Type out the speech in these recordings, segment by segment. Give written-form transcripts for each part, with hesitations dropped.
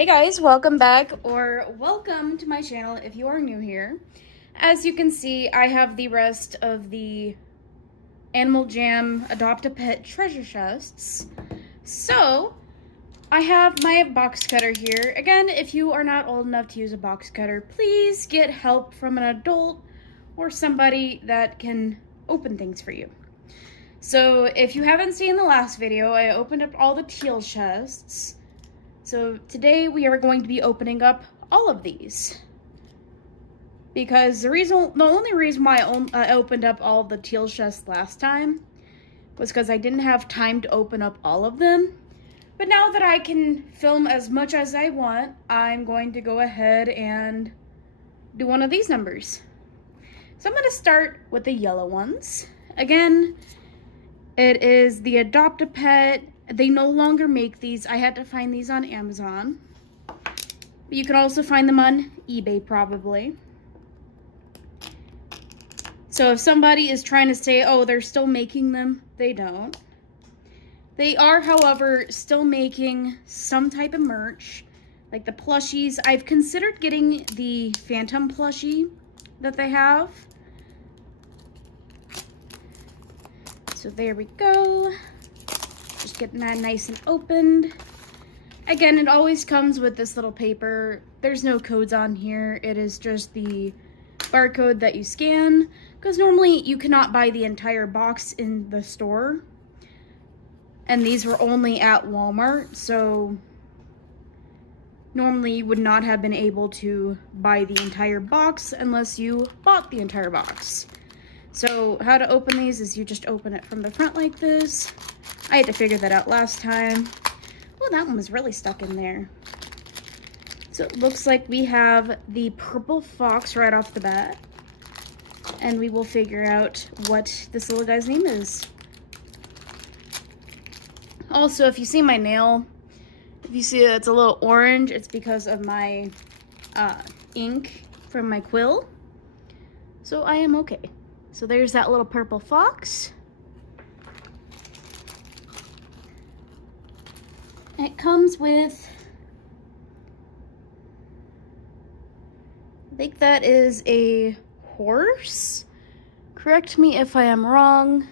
Hey guys, welcome back, or welcome to my channel if you are new here. As you can see, I have the rest of the Animal Jam Adopt-A-Pet treasure chests. So, I have my box cutter here. Again, if you are not old enough to use a box cutter, please get help from an adult or somebody that can open things for you. So, if you haven't seen the last video, I opened up all the teal chests. So today we are going to be opening up all of these because the only reason why I opened up all the teal chests last time was because I didn't have time to open up all of them. But now that I can film as much as I want, I'm going to go ahead and do one of these numbers. So I'm going to start with the yellow ones. Again, it is the Adopt-A-Pet. They no longer make these. I had to find these on Amazon. But you can also find them on eBay probably. So if somebody is trying to say, oh, they're still making them, they don't. They are, however, still making some type of merch, like the plushies. I've considered getting the Phantom plushie that they have. So there we go. Just getting that nice and opened. Again, it always comes with this little paper. There's no codes on here. It is just the barcode that you scan, because normally you cannot buy the entire box in the store. And these were only at Walmart, so normally you would not have been able to buy the entire box unless you bought the entire box. So how to open these is you just open it from the front like this. I had to figure that out last time. Oh, that one was really stuck in there. So it looks like we have the purple fox right off the bat. And we will figure out what this little guy's name is. Also, if you see my nail, if you see it's a little orange, it's because of my ink from my quill. So I am okay. So there's that little purple fox. It comes with, I think that is a horse. Correct me if I am wrong,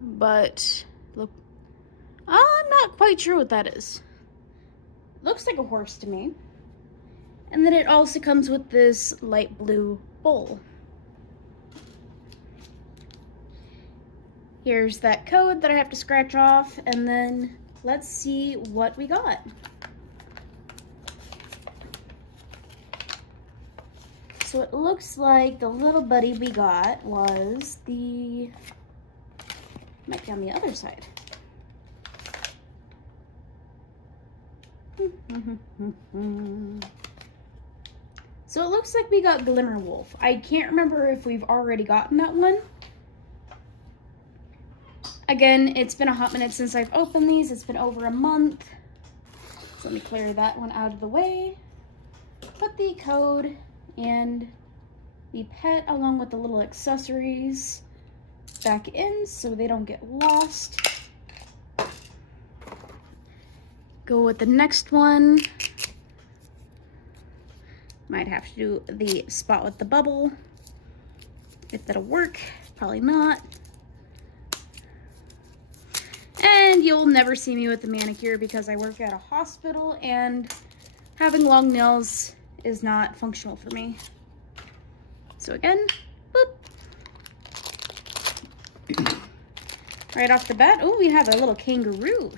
but look, I'm not quite sure what that is. Looks like a horse to me. And then it also comes with this light blue bowl. Here's that code that I have to scratch off, and then let's see what we got. So it looks like the little buddy we got was the, might be on the other side. So it looks like we got Glimmerwolf. I can't remember if we've already gotten that one. Again, it's been a hot minute since I've opened these. It's been over a month. So let me clear that one out of the way. Put the code and the pet along with the little accessories back in so they don't get lost. Go with the next one. Might have to do the spot with the bubble. If that'll work, probably not. And you'll never see me with the manicure because I work at a hospital and having long nails is not functional for me. So again, boop. Right off the bat, oh, we have a little kangaroo.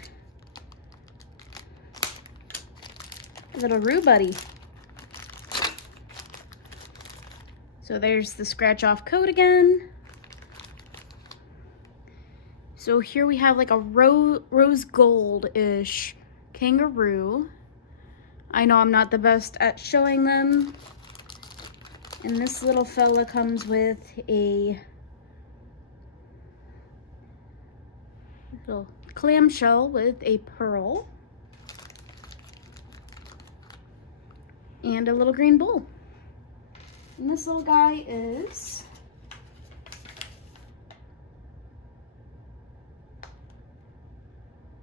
A little Roo buddy. So there's the scratch off code again. So here we have like a rose gold-ish kangaroo. I know I'm not the best at showing them. And this little fella comes with a little clamshell with a pearl. And a little green bowl. And this little guy is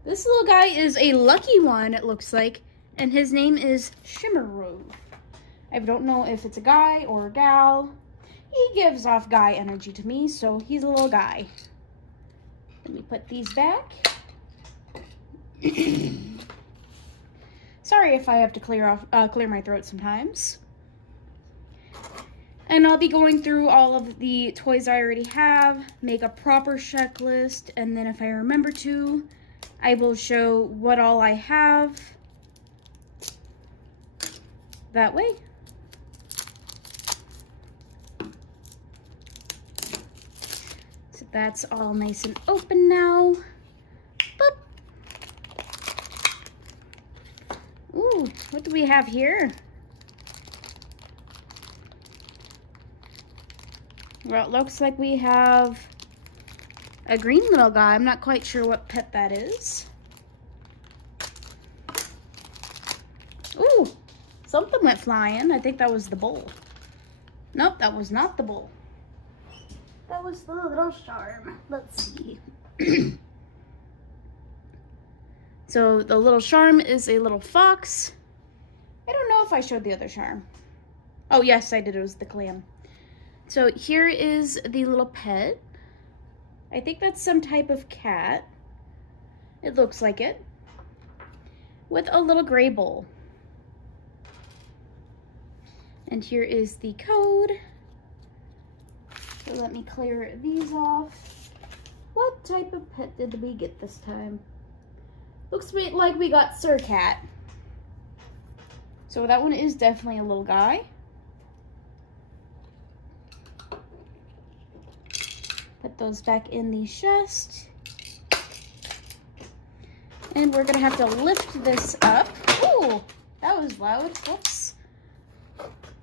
This little guy is a lucky one, it looks like, and his name is Shimmeru. I don't know if it's a guy or a gal. He gives off guy energy to me, so he's a little guy. Let me put these back. Sorry if I have to clear my throat sometimes. And I'll be going through all of the toys I already have, make a proper checklist, and then if I remember to, I will show what all I have that way. So that's all nice and open now. Boop. Ooh, what do we have here? Well, it looks like we have a green little guy. I'm not quite sure what pet that is. Ooh, something went flying. I think that was the bull. Nope, that was not the bull. That was the little charm. Let's see. So the little charm is a little fox. I don't know if I showed the other charm. Oh, yes, I did. It was the clam. So here is the little pet. I think that's some type of cat. It looks like it. With a little gray bowl. And here is the code. So let me clear these off. What type of pet did we get this time? Looks like we got Sir Cat. So that one is definitely a little guy. Put those back in the chest. And we're gonna have to lift this up. Ooh, that was loud, whoops.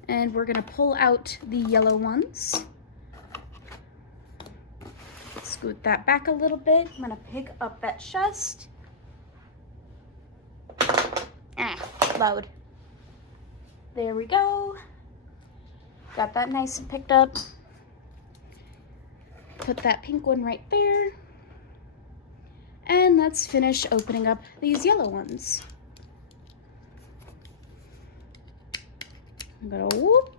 And we're gonna pull out the yellow ones. Scoot that back a little bit. I'm gonna pick up that chest. Loud. There we go. Got that nice and picked up. Put that pink one right there. And let's finish opening up these yellow ones. I'm gonna whoop.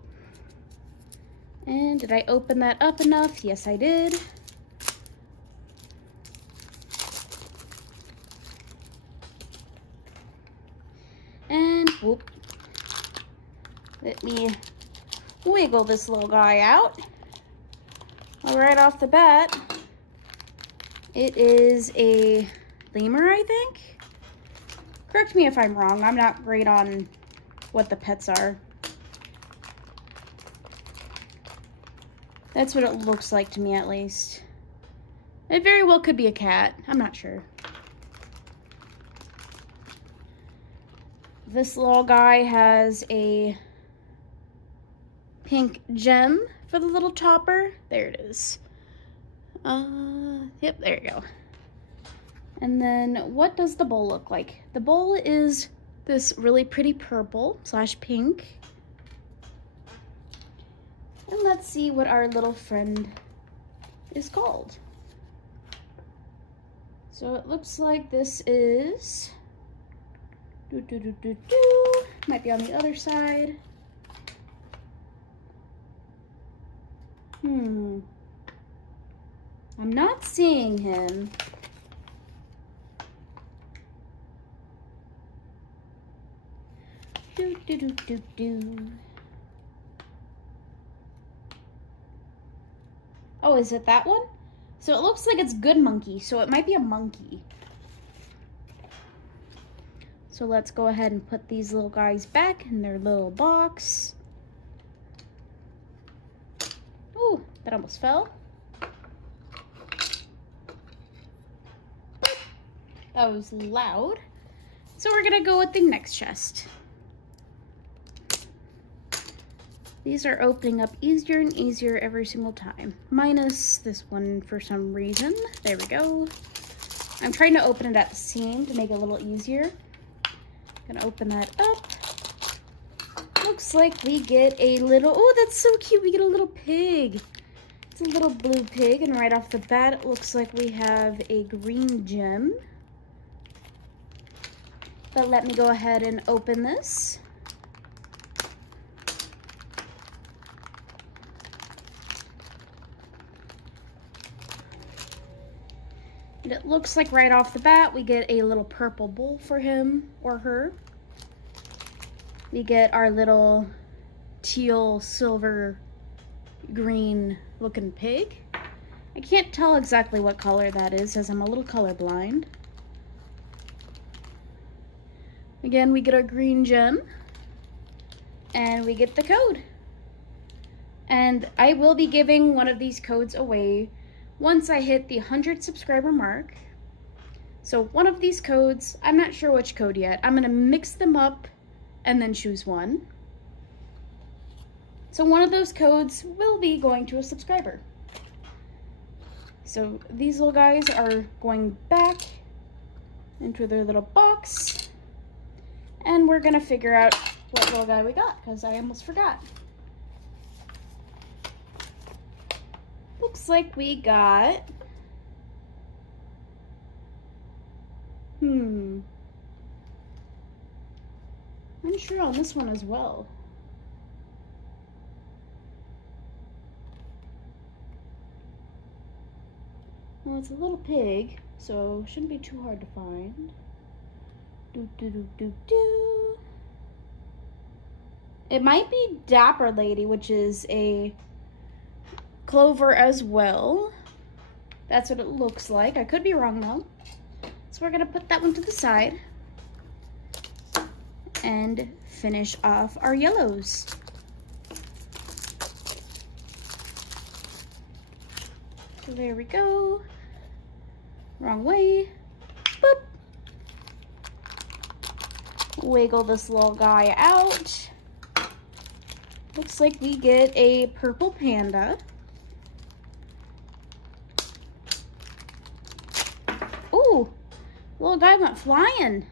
And did I open that up enough? Yes, I did. And whoop. Let me wiggle this little guy out. All right, off the bat, it is a lemur, I think. Correct me if I'm wrong. I'm not great on what the pets are. That's what it looks like to me, at least. It very well could be a cat. I'm not sure. This little guy has a pink gem for the little topper. There it is. Yep, there you go. And then what does the bowl look like? The bowl is this really pretty purple / pink. And let's see what our little friend is called. So it looks like this is might be on the other side. I'm not seeing him. Oh, is it that one? So it looks like it's Good Monkey, so it might be a monkey. So let's go ahead and put these little guys back in their little box. Ooh, that almost fell. That was loud. So we're gonna go with the next chest. These are opening up easier and easier every single time. Minus this one for some reason. There we go. I'm trying to open it at the seam to make it a little easier. Gonna open that up. Looks like we get a little, oh, that's so cute. We get a little pig. It's a little blue pig, and right off the bat, it looks like we have a green gem. But let me go ahead and open this. And it looks like right off the bat, we get a little purple bowl for him or her. We get our little teal, silver, green looking pig. I can't tell exactly what color that is as I'm a little colorblind. Again, we get our green gem and we get the code. And I will be giving one of these codes away once I hit the 100 subscriber mark. So one of these codes, I'm not sure which code yet. I'm gonna mix them up and then choose one. So one of those codes will be going to a subscriber. So these little guys are going back into their little box, and we're gonna figure out what little guy we got, because I almost forgot. Looks like we got, I'm sure on this one as well. Well, it's a little pig, so shouldn't be too hard to find. It might be Dapper Lady, which is a clover as well. That's what it looks like. I could be wrong though. So we're gonna put that one to the side and finish off our yellows. So there we go. Wrong way. Boop. Wiggle this little guy out. Looks like we get a purple panda. Ooh, little guy went flying.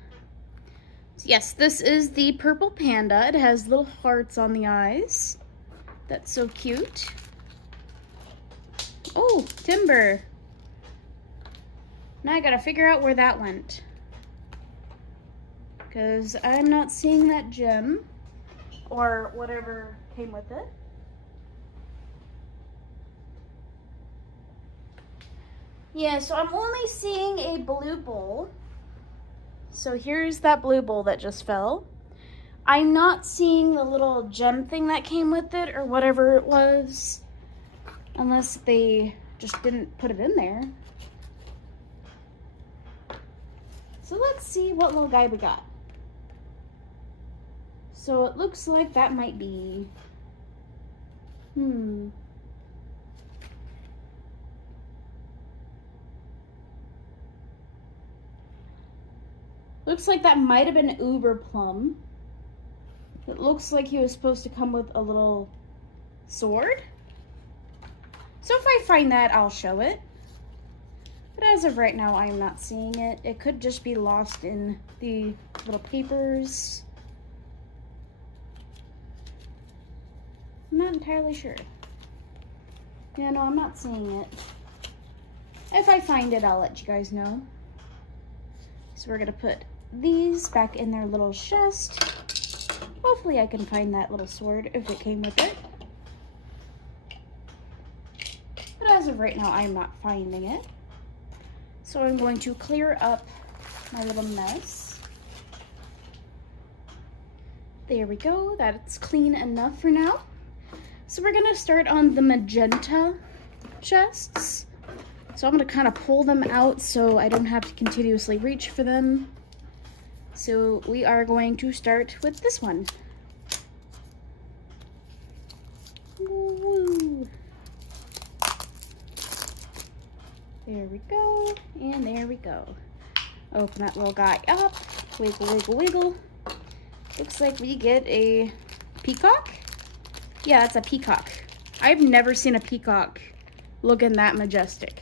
Yes, this is the purple panda. It has little hearts on the eyes. That's so cute. Oh, Timber. Now I gotta figure out where that went, because I'm not seeing that gem or whatever came with it. Yeah, so I'm only seeing a blue bowl. So here's that blue bowl that just fell. I'm not seeing the little gem thing that came with it or whatever it was, unless they just didn't put it in there. So let's see what little guy we got. So it looks like that might be, looks like that might have been Uber Plum. It looks like he was supposed to come with a little sword. So if I find that, I'll show it. But as of right now, I'm not seeing it. It could just be lost in the little papers. I'm not entirely sure. Yeah, no, I'm not seeing it. If I find it, I'll let you guys know. So we're gonna put these back in their little chest. Hopefully I can find that little sword if it came with it. But as of right now, I'm not finding it. So I'm going to clear up my little mess. There we go, that's clean enough for now. So we're gonna start on the magenta chests. So I'm gonna kind of pull them out so I don't have to continuously reach for them. So we are going to start with this one. Woo. There we go, and there we go. Open that little guy up, wiggle, wiggle, wiggle. Looks like we get a peacock. Yeah, it's a peacock. I've never seen a peacock looking that majestic.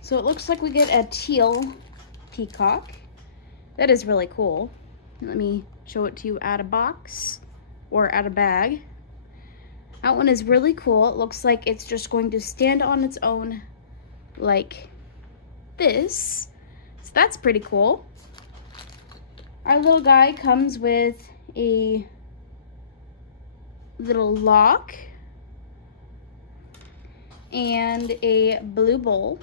So it looks like we get a teal peacock. That is really cool. Let me show it to you out of box or out of bag. That one is really cool. It looks like it's just going to stand on its own like this. So that's pretty cool. Our little guy comes with a little lock and a blue bowl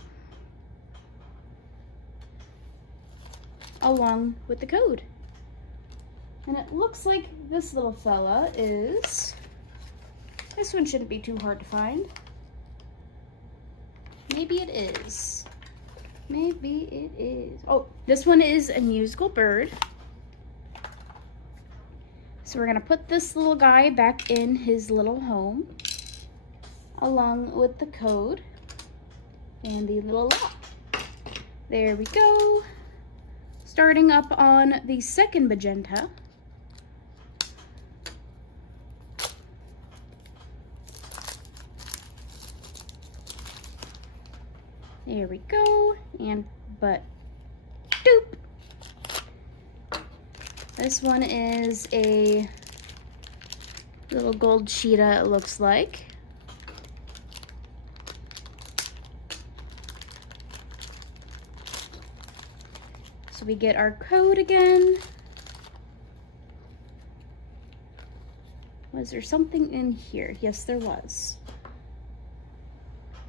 along with the code. And it looks like this little fella is, this one shouldn't be too hard to find. Maybe it is. Maybe it is. Oh, this one is a musical bird. So we're gonna put this little guy back in his little home along with the code and the little lock. There we go. Starting up on the second magenta. There we go, and but doop. This one is a little gold cheetah, it looks like. So we get our code again. Was there something in here? Yes, there was.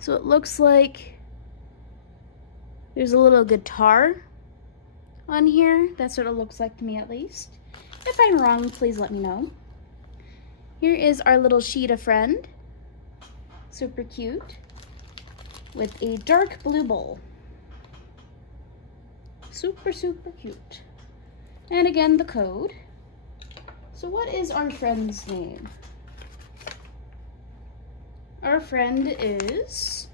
So it looks like there's a little guitar on here. That's what it looks like to me, at least. If I'm wrong, please let me know. Here is our little cheetah friend. Super cute. With a dark blue bowl. Super, super cute. And again, the code. So what is our friend's name? Our friend is,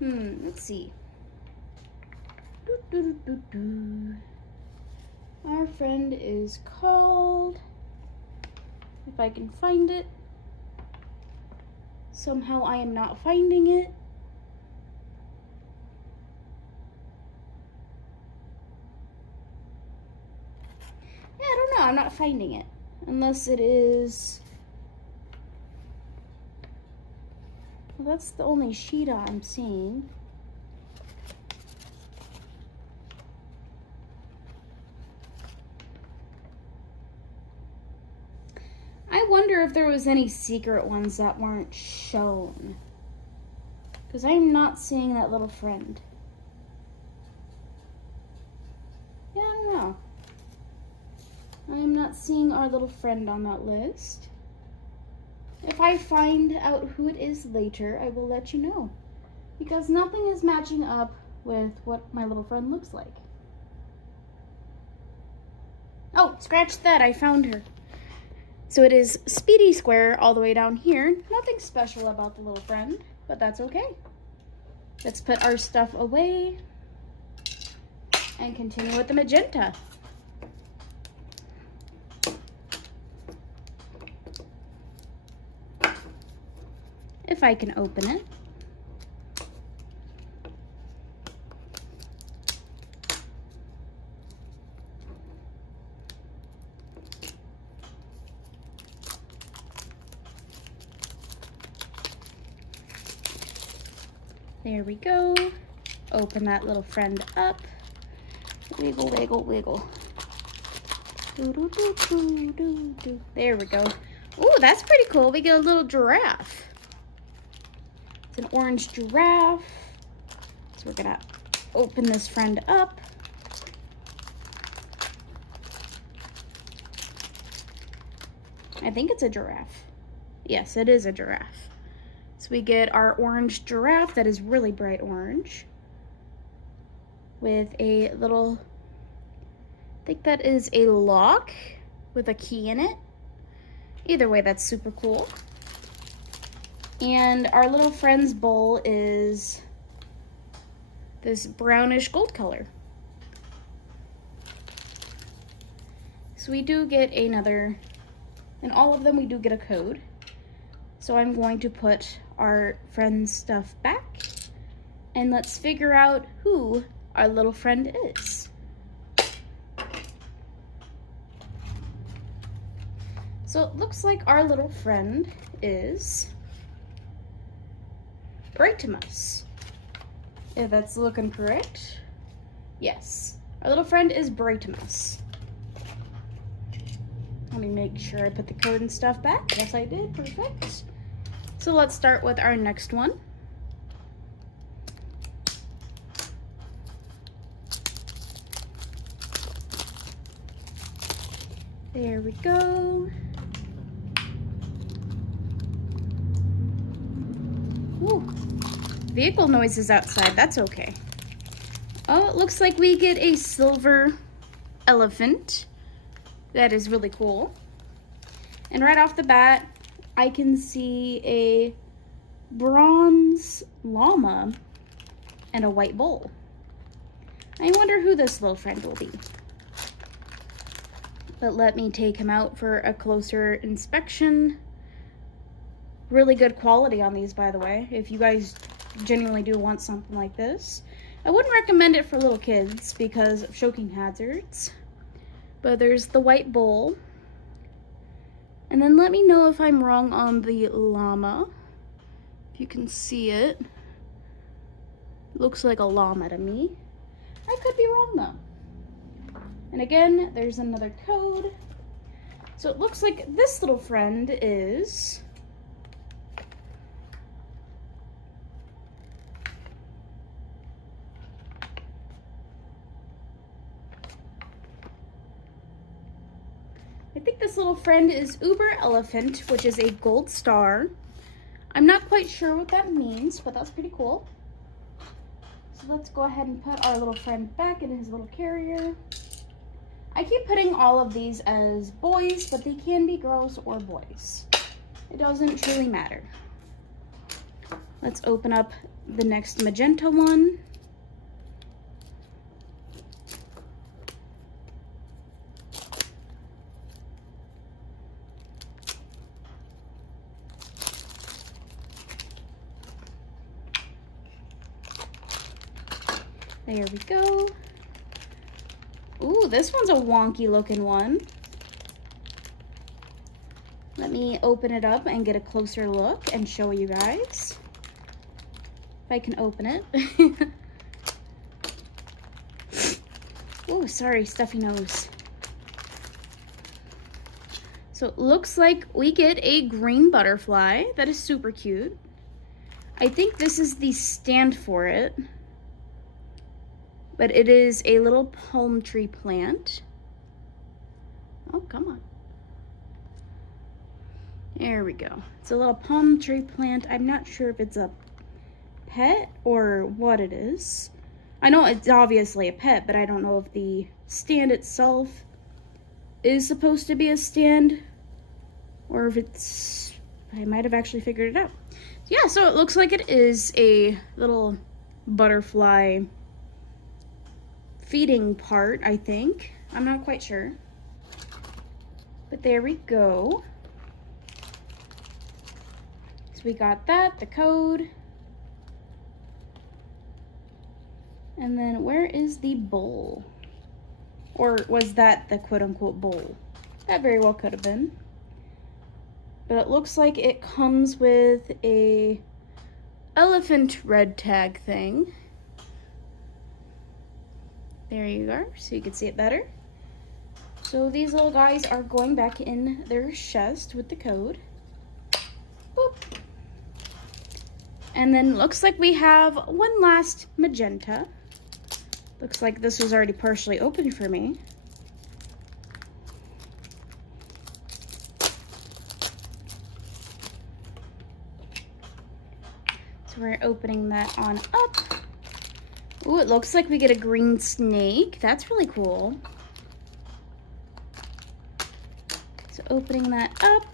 let's see. Our friend is called, if I can find it. Somehow I am not finding it. Yeah, I don't know, I'm not finding it. Unless it is, well, that's the only cheetah I'm seeing. I wonder if there was any secret ones that weren't shown. Because I'm not seeing that little friend. Yeah, I don't know. I am not seeing our little friend on that list. If I find out who it is later, I will let you know. Because nothing is matching up with what my little friend looks like. Oh, scratch that, I found her. So it is Speedy Square all the way down here. Nothing special about the little friend, but that's okay. Let's put our stuff away and continue with the magenta. If I can open it. There we go. Open that little friend up. Wiggle, wiggle, wiggle. Doo, doo, doo, doo, doo, doo. There we go. Ooh, that's pretty cool. We get a little giraffe. It's an orange giraffe. So we're gonna open this friend up. I think it's a giraffe. Yes, it is a giraffe. So we get our orange giraffe that is really bright orange with a little, I think that is a lock with a key in it. Either way, that's super cool. And our little friend's bowl is this brownish gold color. So we do get another, in all of them we do get a code. So I'm going to put our friend's stuff back and let's figure out who our little friend is. So it looks like our little friend is Brightmas. If that's looking correct. Yes, our little friend is Brightmus. Let me make sure I put the code and stuff back. Yes, I did. Perfect. So let's start with our next one. There we go. Ooh, vehicle noises outside. That's okay. Oh, it looks like we get a silver elephant. That is really cool. And right off the bat, I can see a bronze llama and a white bull. I wonder who this little friend will be. But let me take him out for a closer inspection. Really good quality on these, by the way, if you guys genuinely do want something like this. I wouldn't recommend it for little kids because of choking hazards. But there's the white bull. And then let me know if I'm wrong on the llama. If you can see it. Looks like a llama to me. I could be wrong though. And again, there's another code. So it looks like this little friend is I think this little friend is Uber Elephant, which is a gold star. I'm not quite sure what that means, but that's pretty cool. So let's go ahead and put our little friend back in his little carrier. I keep putting all of these as boys, but they can be girls or boys. It doesn't truly matter. Let's open up the next magenta one. There we go. Ooh, this one's a wonky looking one. Let me open it up and get a closer look and show you guys. If I can open it. Oh, sorry, stuffy nose. So it looks like we get a green butterfly. That is super cute. I think this is the stand for it. But it is a little palm tree plant. Oh, come on. There we go. It's a little palm tree plant. I'm not sure if it's a pet or what it is. I know it's obviously a pet, but I don't know if the stand itself is supposed to be a stand or if it's... I might have actually figured it out. Yeah, so it looks like it is a little butterfly feeding part, I think. I'm not quite sure. But there we go. So we got that, the code. And then where is the bowl? Or was that the quote-unquote bowl? That very well could have been. But it looks like it comes with a elephant red tag thing. There you are, so you can see it better. So these little guys are going back in their chest with the code. Boop. And then looks like we have one last magenta. Looks like this was already partially open for me. So we're opening that on up. Ooh, it looks like we get a green snake. That's really cool. So opening that up.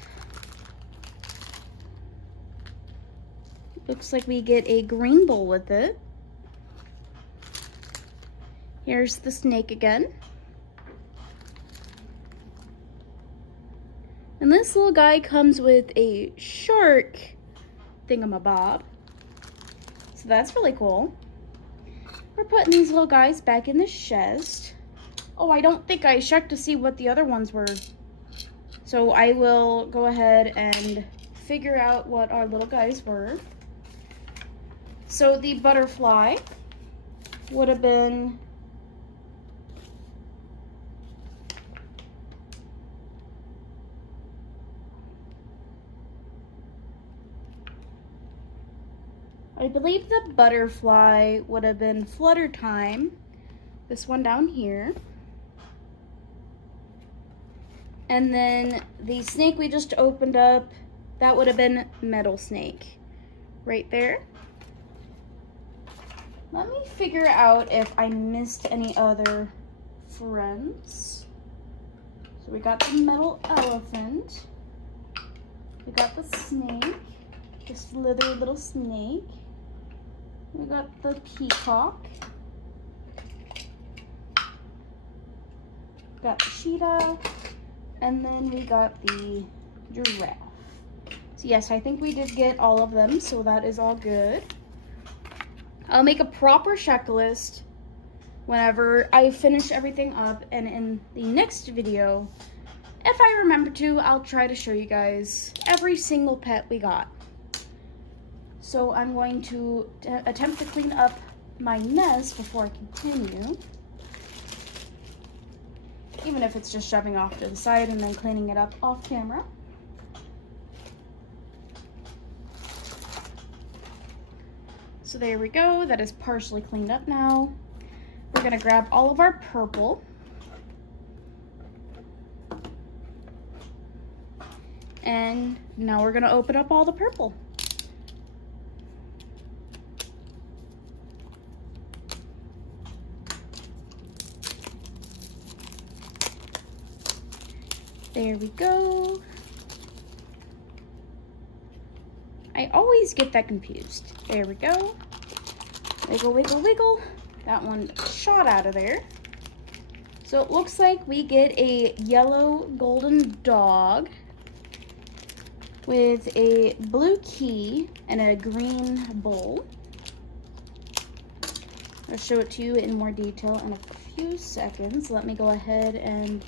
Looks like we get a green bowl with it. Here's the snake again. And this little guy comes with a shark thingamabob. So that's really cool. We're putting these little guys back in the chest. Oh, I don't think I checked to see what the other ones were. So I will go ahead and figure out what our little guys were. So the butterfly would have been I believe the butterfly would have been Flutter Time. This one down here. And then the snake we just opened up, that would have been Metal Snake. Right there. Let me figure out if I missed any other friends. So we got the Metal Elephant. We got the snake. The slithery little snake. We got the peacock. Got the cheetah. And then we got the giraffe. So yes, I think we did get all of them, so that is all good. I'll make a proper checklist whenever I finish everything up, and in the next video, if I remember to, I'll try to show you guys every single pet we got. So I'm going to attempt to clean up my mess before I continue. Even if it's just shoving off to the side and then cleaning it up off camera. So there we go, that is partially cleaned up now. We're gonna grab all of our purple. And now we're gonna open up all the purple. There we go. I always get that confused. There we go. Wiggle, wiggle, wiggle. That one shot out of there. So it looks like we get a yellow golden dog with a blue key and a green bowl. I'll show it to you in more detail in a few seconds. Let me go ahead and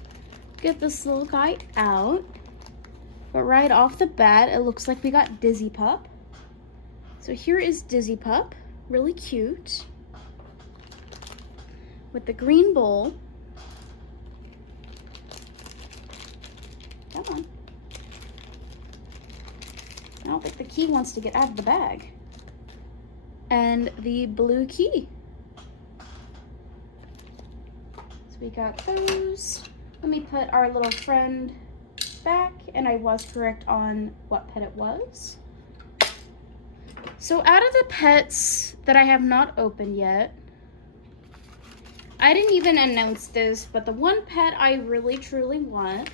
get this little guy out. But right off the bat, it looks like we got Dizzy Pup. So here is Dizzy Pup, really cute, with the green bowl. Come on. I don't think the key wants to get out of the bag. And the blue key. So we got those. Let me put our little friend back, and I was correct on what pet it was. So out of the pets that I have not opened yet, I didn't even announce this, but the one pet I really truly want,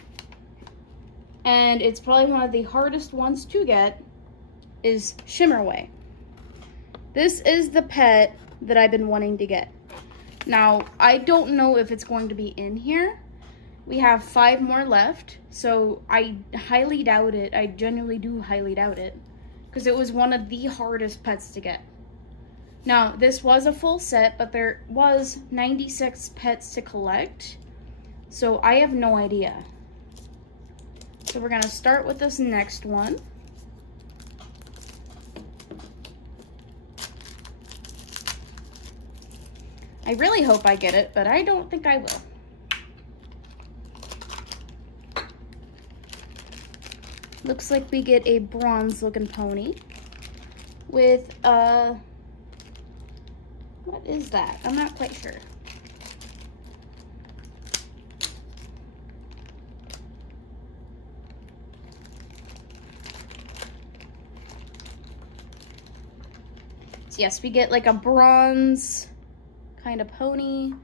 and it's probably one of the hardest ones to get, is Shimmerway. This is the pet that I've been wanting to get. Now, I don't know if it's going to be in here. We have 5 more left, so I highly doubt it. I genuinely do highly doubt it, because it was one of the hardest pets to get. Now, this was a full set, but there was 96 pets to collect, so I have no idea. So we're gonna start with this next one. I really hope I get it, but I don't think I will. Looks like we get a bronze looking pony with what is that? I'm not quite sure. So yes, we get like a bronze kind of pony.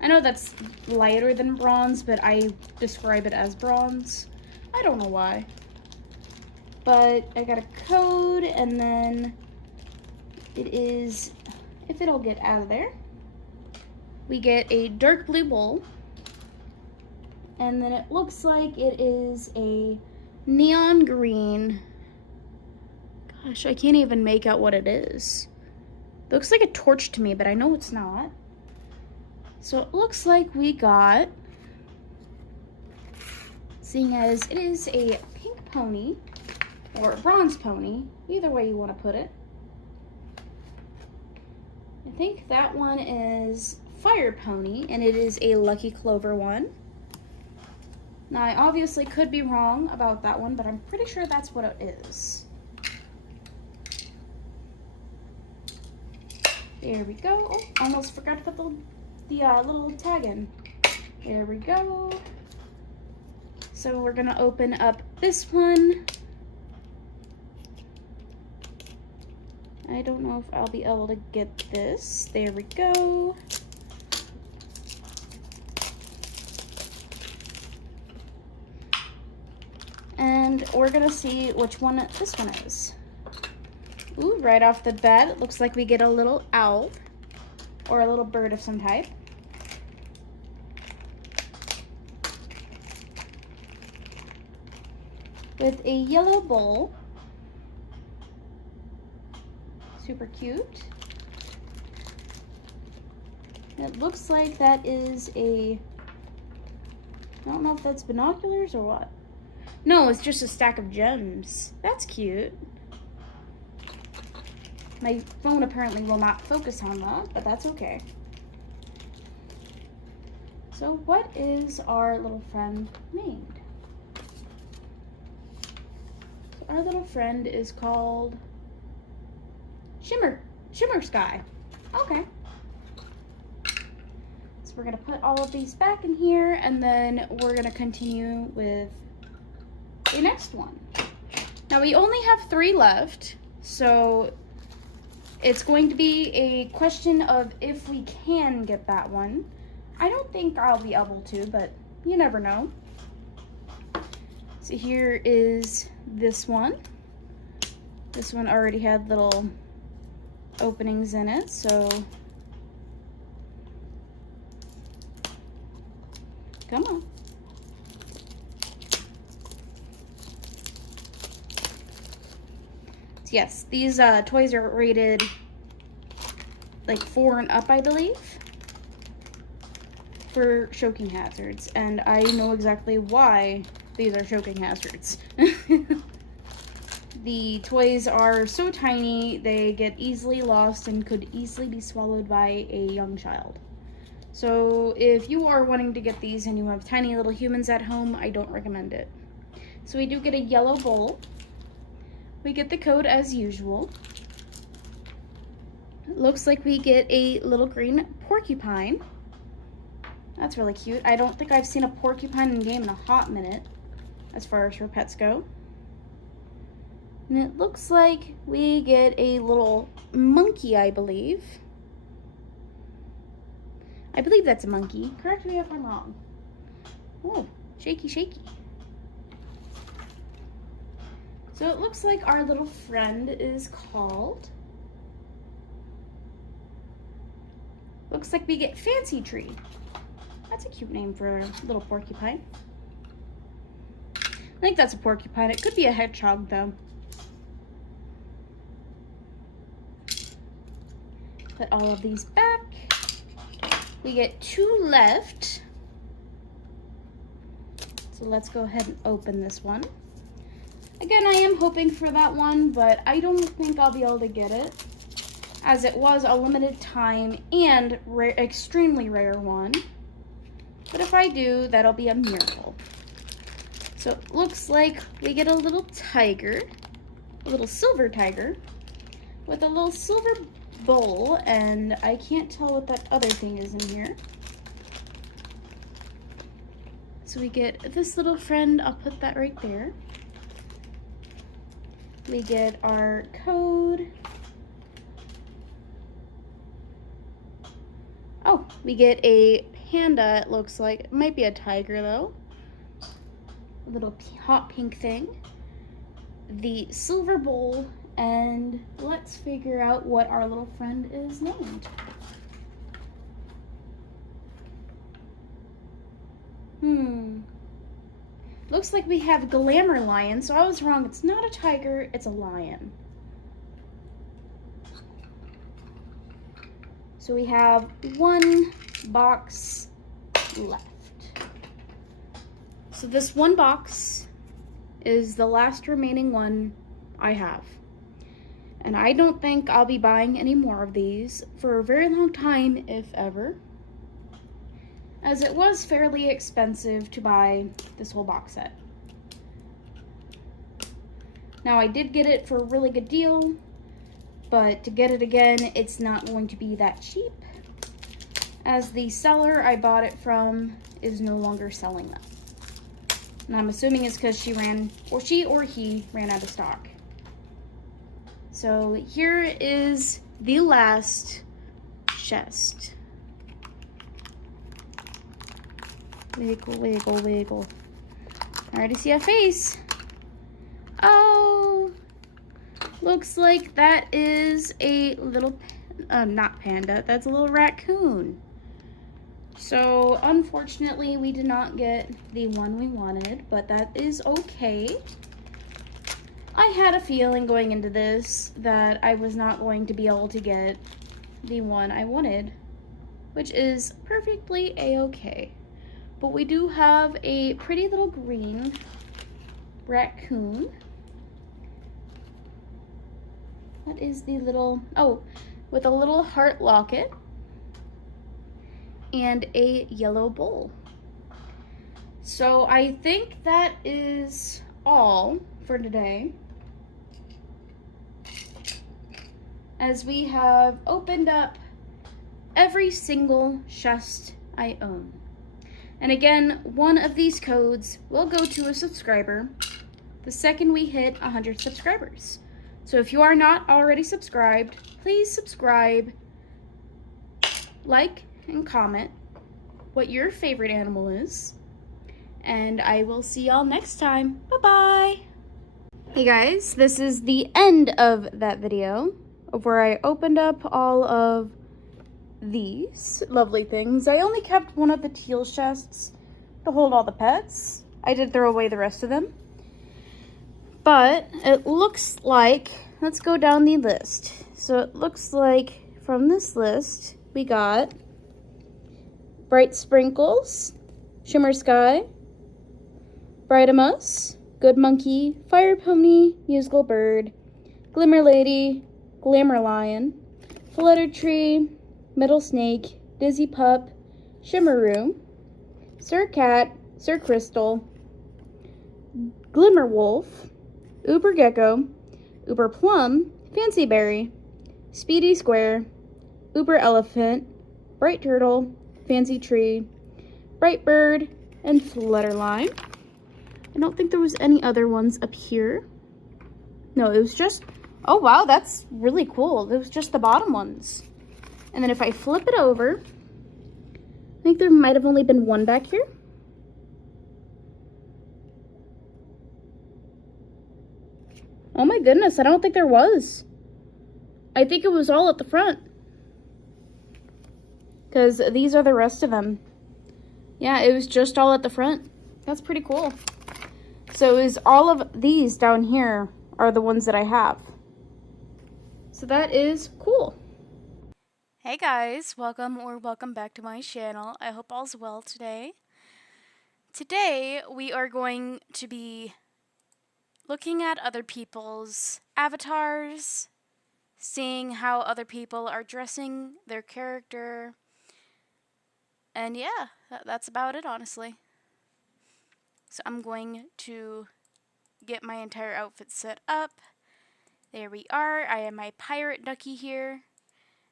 I know that's lighter than bronze, but I describe it as bronze. I don't know why. But I got a code, and then it is, if it'll get out of there, we get a dark blue bowl, and then it looks like it is a neon green. Gosh, I can't even make out what it is. It looks like a torch to me, but I know it's not. So it looks like we got, seeing as it is a pink pony, or a bronze pony, either way you want to put it. I think that one is Fire Pony, and it is a Lucky Clover one. Now, I obviously could be wrong about that one, but I'm pretty sure that's what it is. There we go. Oh, almost forgot to put the little tag in. There we go. So we're gonna open up this one. I don't know if I'll be able to get this. There we go. And we're gonna see which one this one is. Ooh, right off the bat, it looks like we get a little owl or a little bird of some type. With a yellow bowl. Super cute. It looks like that is I don't know if that's binoculars or what. No, it's just a stack of gems. That's cute. My phone apparently will not focus on that, but that's okay. So what is our little friend named? So our little friend is called Shimmer Sky. Okay. So we're gonna put all of these back in here, and then we're gonna continue with the next one. Now we only have 3 left, so it's going to be a question of if we can get that one. I don't think I'll be able to, but you never know. So here is this one. This one already had little openings in it, so come on. Yes, these toys are rated like 4 and up, I believe, for choking hazards, and I know exactly why these are choking hazards. The toys are so tiny, they get easily lost and could easily be swallowed by a young child. So if you are wanting to get these and you have tiny little humans at home, I don't recommend it. So we do get a yellow bowl. We get the code as usual. It looks like we get a little green porcupine. That's really cute. I don't think I've seen a porcupine in game in a hot minute, as far as for pets go. And it looks like we get a little monkey, I believe. I believe that's a monkey. Correct me if I'm wrong. Oh, shaky, shaky. So it looks like our little friend is called, looks like we get Fancy Tree. That's a cute name for a little porcupine. I think that's a porcupine. It could be a hedgehog though. Put all of these back. We get 2 left. So let's go ahead and open this one. Again, I am hoping for that one, but I don't think I'll be able to get it, as it was a limited time and extremely rare one. But if I do, that'll be a miracle. So it looks like we get a little tiger, a little silver tiger, with a little silver bowl, and I can't tell what that other thing is in here. So we get this little friend, I'll put that right there. We get our code. Oh, we get a panda, it looks like. It might be a tiger though. A little hot pink thing. The silver bowl, and let's figure out what our little friend is named. Looks like we have Glamour Lion, so I was wrong. It's not a tiger, it's a lion. So we have 1 box left. So this 1 box is the last remaining one I have. And I don't think I'll be buying any more of these for a very long time, if ever, as it was fairly expensive to buy this whole box set. Now I did get it for a really good deal, but to get it again, it's not going to be that cheap, as the seller I bought it from is no longer selling them. And I'm assuming it's because she or he ran out of stock. So here is the last chest. Wiggle, wiggle, wiggle. I already see a face. Oh, looks like that is a little, not panda, that's a little raccoon. So, unfortunately, we did not get the one we wanted, but that is okay. I had a feeling going into this that I was not going to be able to get the one I wanted, which is perfectly a-okay. But we do have a pretty little green raccoon. That is the little, oh, with a little heart locket and a yellow bowl. So I think that is all for today, as we have opened up every single chest I own. And again, one of these codes will go to a subscriber the second we hit 100 subscribers. So if you are not already subscribed, please subscribe, like, and comment what your favorite animal is. And I will see y'all next time. Bye-bye. Hey guys, this is the end of that video of where I opened up all of these lovely things. I only kept one of the teal chests to hold all the pets. I did throw away the rest of them. But it looks like, let's go down the list. So it looks like from this list, we got Bright Sprinkles, Shimmer Sky, Brightemus, Good Monkey, Fire Pony, Musical Bird, Glimmer Lady, Glamour Lion, Flutter Tree, Middle Snake, Dizzy Pup, Shimmeroo, Sir Cat, Sir Crystal, Glimmer Wolf, Uber Gecko, Uber Plum, Fancy Berry, Speedy Square, Uber Elephant, Bright Turtle, Fancy Tree, Bright Bird, and Flutterline. I don't think there was any other ones up here. No, it was just, oh wow, that's really cool. It was just the bottom ones. And then if I flip it over, I think there might have only been one back here. Oh my goodness, I don't think there was. I think it was all at the front, because these are the rest of them. Yeah, it was just all at the front. That's pretty cool. So is all of these down here are the ones that I have. So that is cool. Hey guys, welcome back to my channel. I hope all's well today. Today we are going to be looking at other people's avatars, seeing how other people are dressing their character, and yeah, that's about it, honestly. So I'm going to get my entire outfit set up. There we are. I have my pirate ducky here,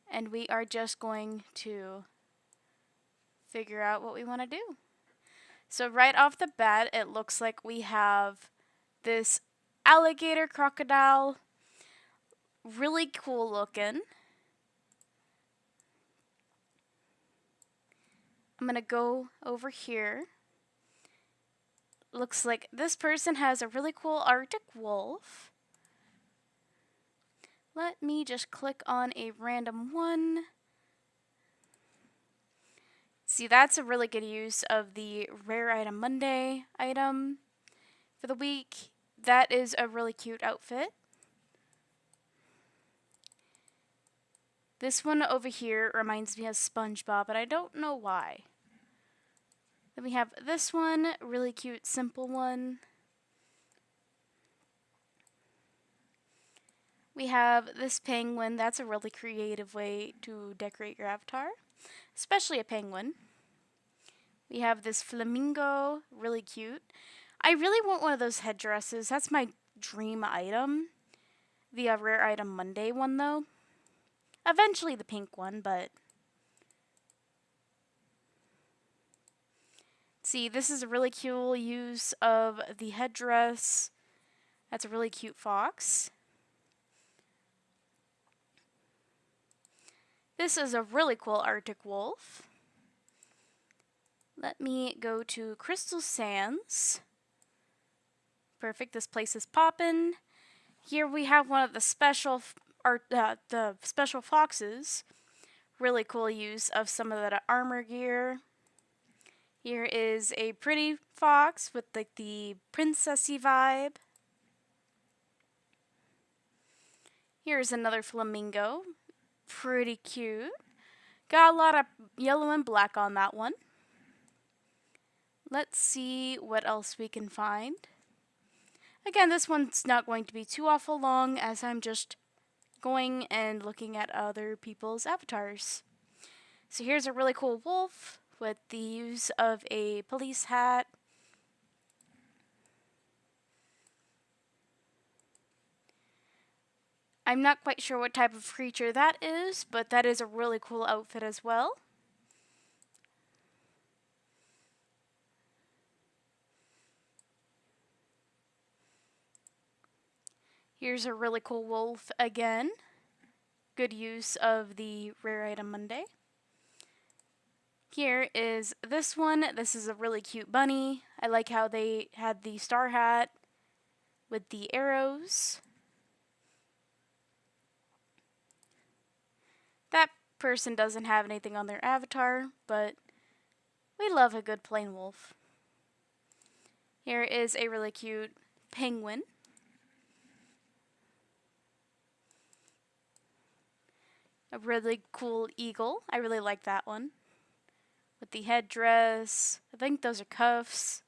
and we are just going to figure out what we want to do. So right off the bat, it looks like we have this alligator crocodile. Really cool looking. I'm gonna go over here. Looks like this person has a really cool Arctic wolf. Let me just click on a random one. See, that's a really good use of the Rare Item Monday item for the week. That is a really cute outfit. This one over here reminds me of SpongeBob, but I don't know why. Then we have this one, really cute, simple one. We have this penguin. That's a really creative way to decorate your avatar, especially a penguin. We have this flamingo, really cute. I really want one of those headdresses. That's my dream item. the Rare Item Monday one, though. Eventually the pink one, but... See, this is a really cool use of the headdress. That's a really cute fox. This is a really cool Arctic wolf. Let me go to Crystal Sands. Perfect, this place is poppin'. Here we have one of the special special foxes. Really cool use of some of that armor gear. Here is a pretty fox with like the princessy vibe. Here's another flamingo. Pretty cute. Got a lot of yellow and black on that one. Let's see what else we can find. Again, this one's not going to be too awful long as I'm just going and looking at other people's avatars. So here's a really cool wolf with the use of a police hat. I'm not quite sure what type of creature that is, but that is a really cool outfit as well. Here's a really cool wolf again. Good use of the Rare Item Monday. Here is this one. This is a really cute bunny. I like how they had the star hat with the arrows. That person doesn't have anything on their avatar, but we love a good plain wolf. Here is a really cute penguin. A really cool eagle. I really like that one. With the headdress. I think those are cuffs.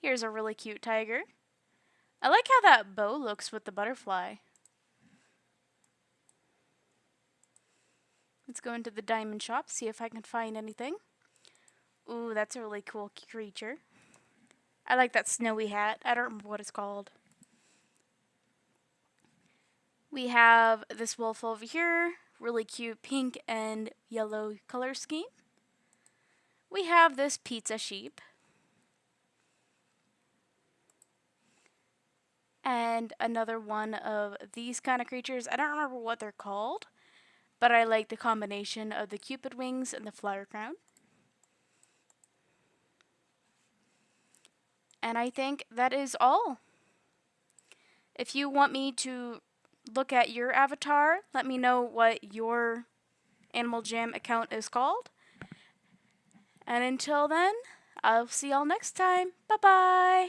Here's a really cute tiger. I like how that bow looks with the butterfly. Let's go into the diamond shop, see if I can find anything. Ooh, that's a really cool creature. I like that snowy hat. I don't remember what it's called. We have this wolf over here. Really cute pink and yellow color scheme. We have this pizza sheep. And another one of these kind of creatures. I don't remember what they're called, but I like the combination of the cupid wings and the flower crown. And I think that is all. If you want me to look at your avatar, let me know what your Animal Jam account is called. And until then, I'll see y'all next time. Bye-bye.